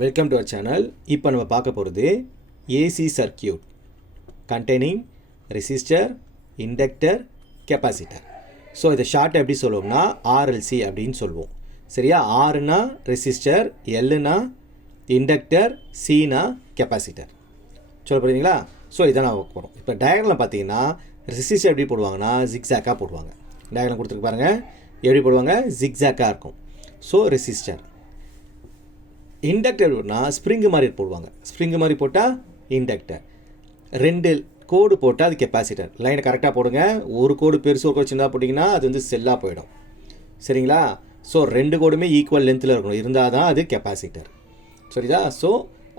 Welcome to our channel. இப்போ நம்ம பார்க்க போகிறது AC circuit containing resistor, inductor, capacitor. So இதை ஷார்ட் எப்படி சொல்லுவோம்னா ஆர்எல்சி அப்படின்னு சொல்லுவோம். சரியா? ஆர்னா ரெசிஸ்டர், எல்லுனா இண்டக்டர், சினா கெப்பாசிட்டர். சொல்ல போகிறீங்களா? ஸோ இதை நான் போகிறோம். இப்போ டயக்ராமில் பார்த்தீங்கன்னா ரெசிஸ்டர் எப்படி போடுவாங்கன்னா ஜிக்ஸாக்காக போடுவாங்க. டயக்ராம் கொடுத்துருக்கு பாருங்கள், எப்படி போடுவாங்க? ஜிக்ஸாக்காக இருக்கும். So resistor. இண்டக்டர்னா ஸ்ப்ரிங்கு மாதிரி போடுவாங்க. ஸ்ப்ரிங்கு மாதிரி போட்டால் இண்டக்டர். ரெண்டு கோடு போட்டால் அது கெப்பாசிட்டர். லைனை கரெக்டாக போடுங்க. ஒரு கோடு பெருசு, ஒரு கோடு சின்னதாக போட்டிங்கன்னா அது வந்து செல்லாக போயிடும். சரிங்களா? ஸோ ரெண்டு கோடுமே ஈக்குவல் லென்த்தில் இருக்கணும், இருந்தால் தான் அது கெப்பாசிட்டர். சரிதா? ஸோ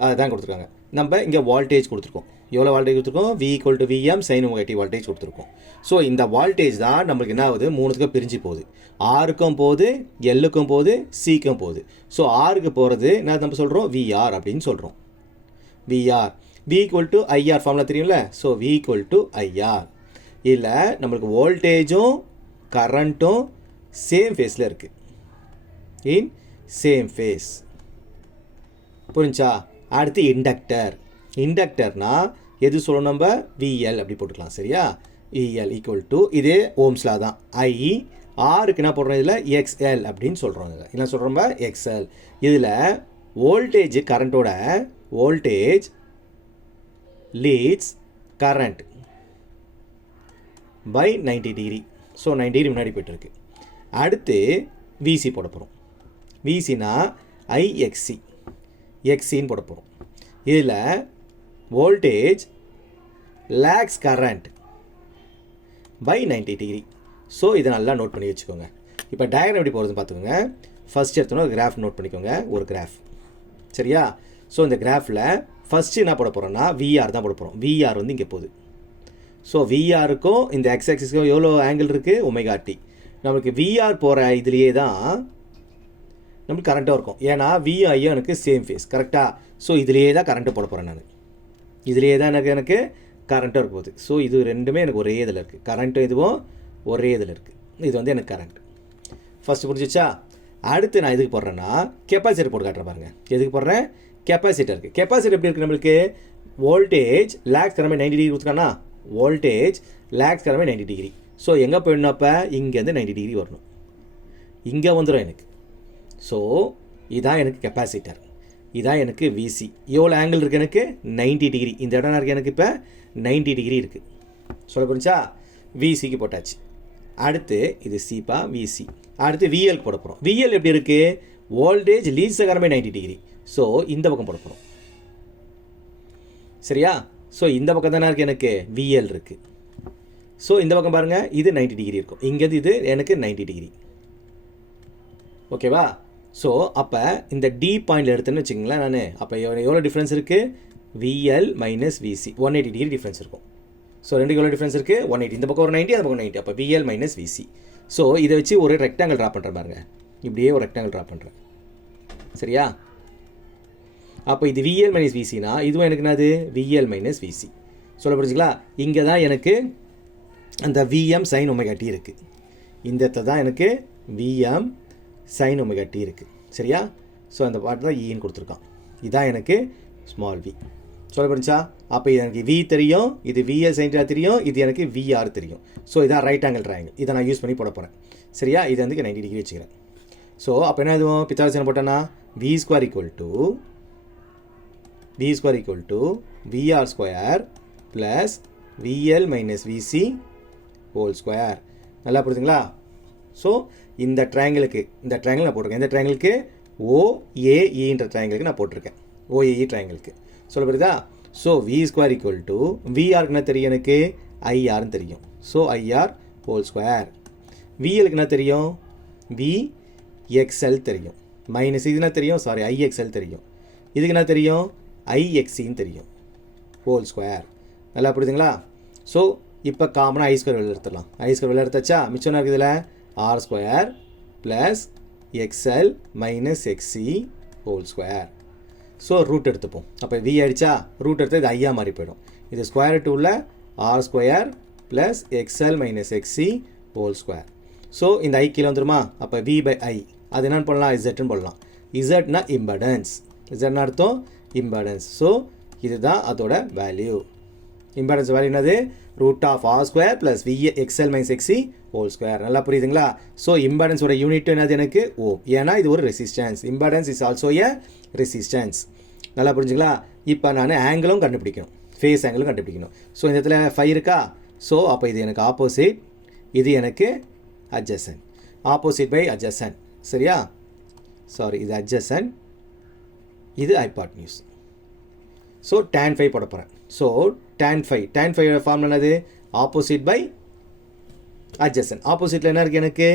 அதுதான் கொடுத்துருக்காங்க. நம்ம இங்கே வால்டேஜ் கொடுத்துருக்கோம். எவ்வளோ வால்டேஜ் கொடுத்துருக்கோம்? V = Vm sin ωt voltage கொடுத்துருக்கோம். ஸோ இந்த வால்டேஜ் தான் நம்மளுக்கு என்ன ஆகுது? மூணுத்துக்கும் பிரிஞ்சு போகுது. ஆருக்கும் போகுது, எல்லுக்கும் போகுது, சிக்கும் போகுது. ஸோ ஆருக்கு போகிறது என்ன நம்ம சொல்கிறோம்? VR அப்படின்னு சொல்கிறோம். VR V = IR ஃபார்முலா தெரியும்ல? So V = IR. இல்லை நம்மளுக்கு வோல்டேஜும் கரண்ட்டும் சேம் ஃபேஸில் இருக்குது. In same phase. புரிஞ்சா? அடுத்து இண்டக்டர். இண்டக்டர்னா எது சொல்லணும்? நம்ம VL அப்படி போட்டுக்கலாம். சரியா? VL = இதே ஓம்ஸ்லா தான். ஆருக்கு என்ன போடுறோம்? இதில் XL அப்படின்னு சொல்கிறோம். இதில் என்ன சொல்கிறோம்? XL. இதில் வோல்டேஜ் கரண்ட்டோட voltage leads current by 90 degree. So 90 degree முன்னாடி போய்ட்டுருக்கு. அடுத்து VC போட போகிறோம். VCனா IXC. XCன்னு போட போகிறோம். இதில் voltage lags current by 90 degree. So இதை நல்லா நோட் பண்ணி வச்சுக்கோங்க. இப்போ டயக்ராம் எப்படி போகிறதுன்னு பார்த்துக்கோங்க. ஃபஸ்ட் எடுத்தோன்னா ஒரு கிராஃப் நோட் பண்ணிக்கோங்க. ஒரு கிராஃப். சரியா? ஸோ இந்த கிராஃபில் ஃபஸ்ட்டு என்ன போட போகிறோன்னா VR தான் போட போகிறோம். VR வந்து இங்கே போகுது. ஸோ VRக்கும் இந்த X ஆக்சிஸ்க்கும் எவ்வளோ ஆங்கிள் இருக்குது? ωt. நம்மளுக்கு VR போகிற இதுலேயே தான் நம்மளுக்கு கரண்ட்டாக இருக்கும். ஏன்னா VI எனக்கு சேம் ஃபேஸ். கரெக்டாக? ஸோ இதுலேயே தான் கரண்ட்டு போட போகிறேன் நான். இதுலேயே தான் எனக்கு கரண்ட்டாக இருக்க போகுது. ஸோ இது ரெண்டுமே எனக்கு ஒரே இதில் இருக்குது. கரண்ட்டும் இதுவும் ஒரே இதில் இருக்குது. இது வந்து எனக்கு கரண்ட். ஃபஸ்ட்டு புரிஞ்சிச்சா? அடுத்து நான் எதுக்கு போடுறேன்னா கெப்பாசிட்டர் போட்டு காட்டுறேன் பாருங்கள். எதுக்கு போடுறேன்? கெப்பாசிட்டருக்கு. கெப்பாசிட்டர் எப்படி இருக்குது? நம்மளுக்கு வோல்டேஜ் லேக்ஸ் கிளம்பி 90 டிகிரி கொடுத்துருக்கானா? வோல்டேஜ் லேக்ஸ் கிளம்பி 90 டிகிரி. ஸோ எங்கே போயிடணும்? அப்போ இங்கேருந்து 90 டிகிரி வரணும். இங்கே வந்துடும் எனக்கு. ஸோ இதான் எனக்கு கெப்பாசிட்டர். இதான் எனக்கு VC. எவ்வளோ ஆங்கிள் இருக்குது? எனக்கு 90 டிகிரி. இந்த இடம் இருக்குது எனக்கு இப்போ 90 டிகிரி இருக்குது. சொல்ல புரிஞ்சா? VCக்கு போட்டாச்சு. அடுத்து இது சிப்பா VC. அடுத்து VL போட போகிறோம். VL எப்படி இருக்குது? Voltage leads current by 90 degree. So இந்த பக்கம் போட போகிறோம். சரியா? ஸோ இந்த பக்கம் தானே இருக்குது எனக்கு VL இருக்குது. ஸோ இந்த பக்கம் பாருங்கள், இது 90 டிகிரி இருக்கும். இங்கேருந்து இது எனக்கு 90 டிகிரி. ஓகேவா? ஸோ அப்போ இந்த D பாயிண்டில் எடுத்தேன்னு வச்சுக்கோங்களேன் நான். அப்போ எவ்வளோ டிஃப்ரென்ஸ் இருக்குது? VL - VC 180 டிகிரி டிஃப்ரென்ஸ் இருக்கும். ஸோ ரெண்டுக்கு எவ்வளோ டிஃப்ரென்ஸ் இருக்குது? 180. இந்த பக்கம் ஒரு 90, அந்த பக்கம் 90. அப்போ VL - VC. ஸோ இதை வச்சு ஒரு ரெக்டாங்கிள் ட்ரா பண்ணுறேன் பாருங்க. இப்படியே ஒரு ரெக்டாங்கிள் ட்ரா பண்ணுறேன். சரியா? அப்போ இது VL - VCனா இதுவும் எனக்கு என்னது? VL - VC. சொல்ல புரிஞ்சுங்களா? இங்கே தான் எனக்கு அந்த Vm sin ωt இருக்குது. இந்த இடத்துல தான் எனக்கு Vm sin ωt இருக்குது. சரியா? ஸோ அந்த பாட்டு தான் ஈன்னு கொடுத்துருக்கான். இதான் எனக்கு ஸ்மால் v. சொல்ல புரிஞ்சா? அப்போ இது எனக்கு V தெரியும், இது VL sin தெரியும், இது எனக்கு VR தெரியும். ஸோ இதான் ரைட் ஆங்கிள் ட்ரையாங்கிள். இதை நான் யூஸ் பண்ணி போட போகிறேன். சரியா? இது வந்து 90 டிகிரி வச்சுக்கிறேன். ஸோ அப்போ என்ன இதுவும் பித்தாலஜன் போட்டேன்னா V² = VR² plus VL - VC whole square. நல்லா புரியுதுங்களா? ஸோ இந்த ட்ரையாங்கிளுக்கு நான் போட்டிருக்கேன். இந்த ட்ரையாங்கிளுக்கு OAEன்ற ட்ரையாங்கிளுக்கு நான் போட்டிருக்கேன். OAE ட்ரையாங்கிளுக்கு. சொல்ல புரியுதா? ஸோ V² = VRக்கு என்ன தெரியும்? எனக்கு IRன்னு தெரியும். So IR whole square. VLக்கு என்ன தெரியும்? VXL தெரியும். மைனஸ் இது என்ன தெரியும்? சாரி, IXL தெரியும். இதுக்கு என்ன தெரியும்? IXCன்னு தெரியும். Whole square. நல்லா புரியுதுங்களா? ஸோ இப்போ காமனாக I² வெளில எடுத்துடலாம். I² வெளில எடுத்தாச்சா? மிச்சம் இருக்குது இதில் R² plus XL - XC whole square. So root எடுத்துப்போம். அப்போ V ஆயிடுச்சா? ரூட் எடுத்து இது ஐயா மாறி போயிடும். இது ஸ்கொயர் ரூட்டில் R² plus XL - XC whole square. So இந்த I கீழே வந்துருமா? அப்போ V/I அது என்னென்னு பண்ணலாம்? Zன்னு போடலாம். Zனா இம்படன்ஸ். என்ன அர்த்தம்? இம்படன்ஸ். ஸோ இதுதான் அதோட வேல்யூ. இம்படன்ஸ் வேல்யூ என்னது? Root of R square plus XL minus XC whole square. நல்லா புரியுதுங்களா? ஸோ இம்படன்ஸோட யூனிட் என்னது எனக்கு? ஓம். ஏன்னா இது ஒரு resistance. Impedance is also a resistance. நல்லா புரிஞ்சுங்களா? இப்போ நான் ஆங்கிளும் கண்டுபிடிக்கணும், ஃபேஸ் ஆங்கிளும் கண்டுபிடிக்கணும். ஸோ இந்த இடத்துல 5 இருக்கா? ஸோ அப்போ இது எனக்கு ஆப்போசிட், இது எனக்கு அட்ஜசன்ட். Opposite by adjacent. சரியா? சாரி, இது அட்ஜசன்ட், இது ஹைபாட்னியூஸ். ஸோ tan 5 போட போகிறேன். ஸோ tan 5 ஃபார்ம் என்னது? Opposite by adjacent. ஆப்போசிட்டில் என்ன இருக்குது எனக்கு?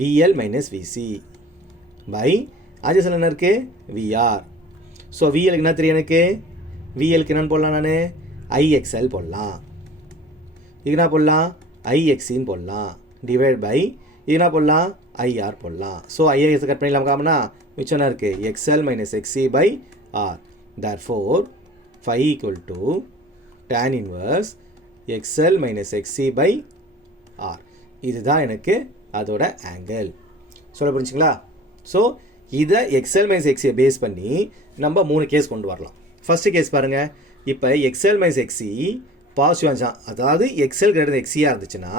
VL minus VC by adjacent என்ன இருக்குது? VR. ஸோ VLக்கு என்ன தெரியும் எனக்கு? VLக்கு என்னென்னு போடலாம்? நான் IXL போடலாம். இது என்ன போடலாம்? IXCன்னு போடலாம். டிவைட் பை இது என்ன போடலாம்? IR போடலாம். ஸோ IX கட் பண்ணிடலாம் காமனா? மிச்சம் என்ன இருக்குது? XL minus XC by R. Therefore 5 equal to tan inverse XL minus XC by R. இதுதான் எனக்கு அதோட ஆங்கிள். சொல்ல புரிஞ்சுங்களா? ஸோ இதை XL minus XC பேஸ் பண்ணி நம்ம 3 கேஸ் கொண்டு வரலாம். ஃபஸ்ட்டு கேஸ் பாருங்கள். இப்போ XL minus XC பாசிட்டிவாக, அதாவது XL கிரேட்டர் XCயாக இருந்துச்சுன்னா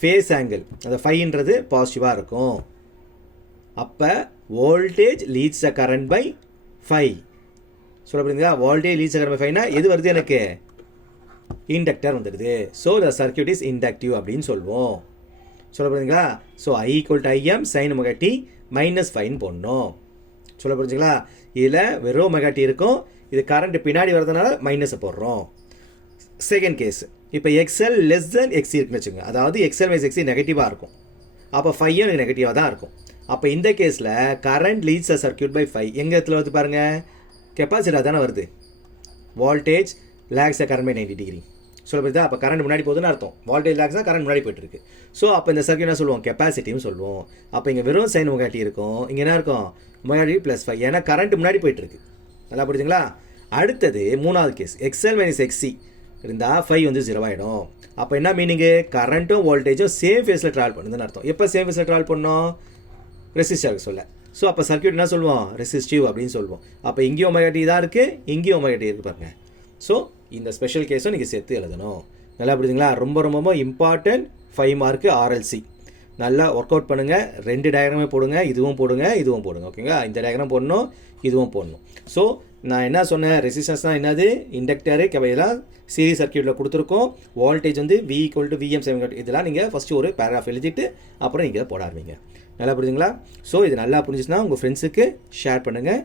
ஃபேஸ் ஆங்கிள் அந்த 5ன்றது பாசிட்டிவாக இருக்கும். அப்போ voltage leads the current by 5. சொல்ல புரியுதுங்களா? Voltage leads the current by 5னா எது வருது எனக்கு? இண்டக்டர் வந்துடுது. So the circuit is inductive அப்படின்னு சொல்லுவோம். சொல்ல புரியுதுங்களா? So I equal to IM sine omega t minus 5 போடணும். சொல்ல புரிஞ்சுங்களா? இதில் வெறும் ஒமேகா டி இருக்கும், இது கரண்ட் பின்னாடி வரதுனால மைனஸை போடுறோம். செகண்ட் கேஸ், இப்போ XL லெஸ் தென் XC இருக்குன்னு வச்சுங்க. அதாவது XL மைனஸ் XC நெகட்டிவாக இருக்கும். அப்போ 5 எனக்கு நெகட்டிவாக தான் இருக்கும். அப்போ இந்த கேஸில் current leads a circuit by 5 எங்கள் இடத்துல வருது பாருங்கள்? கெப்பாசிட்டர் தானே வருது. Voltage lags a current by 90 degree. சொல்ல புரியுதா? அப்போ கரண்ட் முன்னாடி போகுதுன்னு அர்த்தம். வோல்டேஜ் லேக்ஸ்னால் கரண்ட் முன்னாடி போயிட்டு இருக்கு. ஸோ அப்போ இந்த சர்க்யூட் என்ன சொல்லுவோம்? கெப்பாசிட்டின்னு சொல்லுவோம். அப்போ இங்கே வெறும் சைன் ஒமேகா டி இருக்கும், இங்கே என்ன இருக்கும்? Omega t plus 5. ஏன்னா கரண்ட் முன்னாடி போயிட்டு இருக்கு. நல்லா புரியுதுங்களா? அடுத்தது மூணாவது கேஸ், XL மைனஸ் XC இருந்தால் 5 வந்து 0 ஆகிடும். அப்போ என்ன மீனிங்கு? கரண்ட்டும் வோல்டேஜும் சேம் ஃபேஸில் ட்ராவல் பண்ணுதுன்னு அர்த்தம். எப்போ சேம் ஃபேஸில் ட்ராவல் பண்ணோம்? ரெசிஸ்டருக்கு சொல்ல. ஸோ அப்போ சர்க்யூட் என்ன சொல்லுவோம்? ரெசிஸ்டிவ் அப்படின்னு சொல்லுவோம். அப்போ இங்கேயும் ஒமேகா டி தான் இருக்குது, இங்கேயும் ஒமேகா டி இருக்குது பாருங்க. ஸோ இந்த ஸ்பெஷல் கேஸும் நீங்கள் சேர்த்து எழுதணும். நல்லா புரியுதுங்களா? ரொம்ப ரொம்ப இம்பார்ட்டன்ட் 5 மார்க்கு RLC. நல்லா ஒர்க் அவுட் பண்ணுங்கள். 2 டயக்ராமே போடுங்க, இதுவும் போடுங்க, இதுவும் போடுங்க. ஓகேங்களா? இந்த டயக்ராம் போடணும், இதுவும் போடணும். ஸோ நான் என்ன சொன்னேன்? ரெசிஸ்டன்ஸ்னால் என்னது? இண்டக்டரு இதெல்லாம் சீரிஸ் சர்க்யூட்டில் கொடுத்துருக்கோம். வோல்டேஜ் வந்து V equal to VM sine இதெல்லாம் நீங்கள் ஃபஸ்ட்டு ஒரு பேராகிராஃப் எழுதிட்டு அப்புறம் நீங்கள் போட ஆரம்பிங்க. நல்லா புரியுதுங்களா? ஸோ இது நல்லா புரிஞ்சுச்சுன்னா உங்கள் ஃப்ரெண்ட்ஸுக்கு ஷேர் பண்ணுங்கள்.